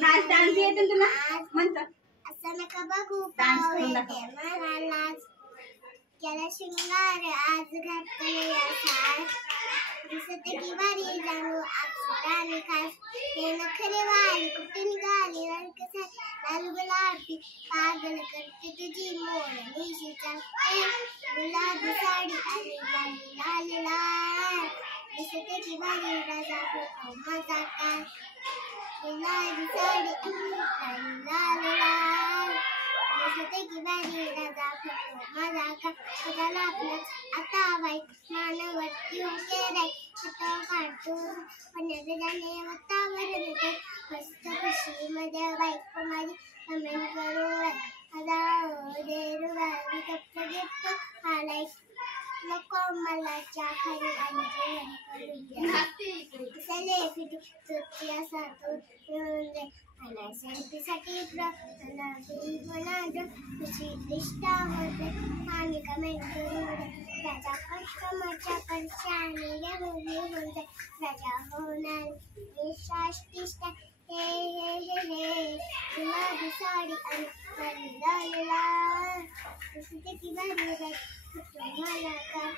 dance येते तुला म्हणत असं नका बघू पाव येते मनालाच केला शिंगार आज घातले सार दिसते की वारी जाणू अक्षराने खास हे नखरे वाली कुठे निघाली रंग लाल गुलाबी पागल करते तुझी मोर निशीचा गुलाबी साडी आणि लाल लाल लाल दिसते की वारी राजा मजा काय गुलाबी साडी आणि लाल लाल दिसते की वारी राजा मजा का बदला आपलं आता बाई मानवती उकेराय आता काढतो पण्याचे जाणे वातावरण मस्त खुशी मध्ये बाईक माझी कमेंट करू माझा देरुवारी कप्प घेतो आलाय नको मला च्या खाली आणि फिटी सुट्टी असा तो मिळून दे आणि सेल्फीसाठी प्रला खुशी दिसतामध्ये आणि कमेंट करू दे त्याचा कस्टमरच्या परेशानी घेऊन दे त्याच्या होणार विश्वास दिसता हे हे हे हे गुलाबी साडी आणि लाल लाल दिसते की बारी मला का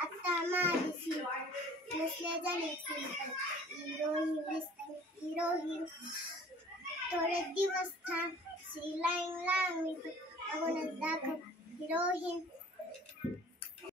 आता माझी नसल्या झाले हिरोईन थोडे दिवस थांब सी लाईन लागली बघूनच दाखव हिरोईन